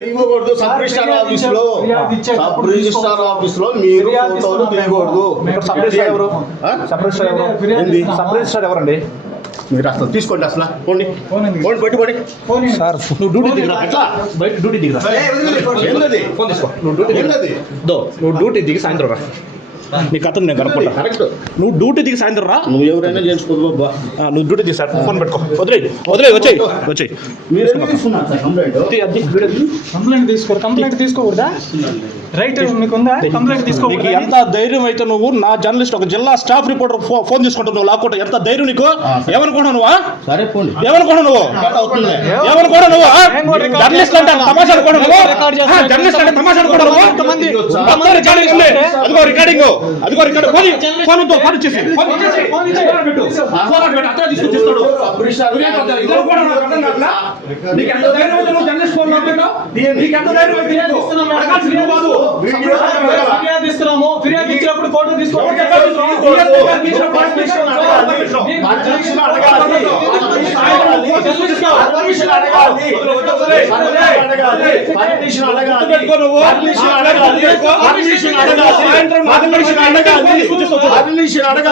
తీయకూడదు sub registrar ఆఫీస్లో sub registrar ఆఫీస్లో మీరు ఫోటోలు తీయకూడదు సబ్ రిజిస్టార్ ఎవరు? ఆ? సబ్ రిజిస్టార్ ఎవరు? ఏంది? సబ్ రిజిస్టార్ ఎవరండి? మీరు అసలు తీసుకోండి అసలు. పోండి. పోండి బయట పడి. సార్ నువ్వు డ్యూటీ దిగిరా ఎట్లా బయట డ్యూటీ దిగిరా? ఏందది? ఫోన్ తీసుకో. నువ్వు డ్యూటీ దో నువ్వు డ్యూటీ దిగి సాయంత్రం రా. నీ కథను నేను కనుక్కుంటా. కరెక్ట్. నువ్వు డ్యూటీ దిగి సాయంత్రం రా. నువ్వు ఎవరైనా చేసుకోదు నువ్వు డ్యూటీ దిగి సార్ ఫోన్ పెట్టుకో. వదిలే వదిలే వచ్చేయి వచ్చేయి. కంప్లైంట్? తీసుకోరు కంప్లైంట్ తీసుకోకూడదా? రైట్ మీకుందా? కంప్లైంట్ తీసుకోకూడదా? ఎంత ధైర్యం అయితే నువ్వు నా జర్నలిస్ట్ ఒక జిల్లా స్టాఫ్ రిపోర్టర్ ఫోన్ తీసుకుంటావు నువ్వు లాక్కుంటా ఎంత ధైర్యం నీకు? ఏమనుకున్నావు నువ్వు? సరే పోండి. ఏమనుకున్నావు నువ్వు? ఏమనుకోవడం నువ్వు? రికార్డ్ జర్నలిస్ట్ అంటే తమాషా అనుకోవడం రికార్డ్. జర్నలిస్ట్ అంటే తమాషా అనుకోవడం రికార్డింగ్ ఉంది అదిగో రికార్డింగ్ అదిగో రికార్డింగ్ ఫోన్ ఫోన్ వద్దు, ఫోన్ ఇచ్చేసి ఫోన్ ఇచ్చేసి. ఫోన్ ఇచ్చేసి ఫోన్ పెట్టు. ఫోన్ అటు పెట్టు. అక్కడ తీసుకొచ్చిస్తాడు. సబ్ రిజిస్టార్ నువ్వేం పెద్ద- ఇద్దరు కూడా నాకు అర్థం కావట్లా? నీకు ఎంత ధైర్యం అయితే నువ్వు జర్నలిస్ట్ ఫోన్ మాట్లాడతావు? నీకు ఎంత ధైర్యం అయితే నీకు? అడగాల్సింది నువ్వు కాదు. వీడియో ఫిర్యాదు ఇస్తున్నాము ఫిర్యాదు ఇచ్చినప్పుడు ఫోటో తీసుకోవాలి అడగాలి. అడగాలి. అడగాలి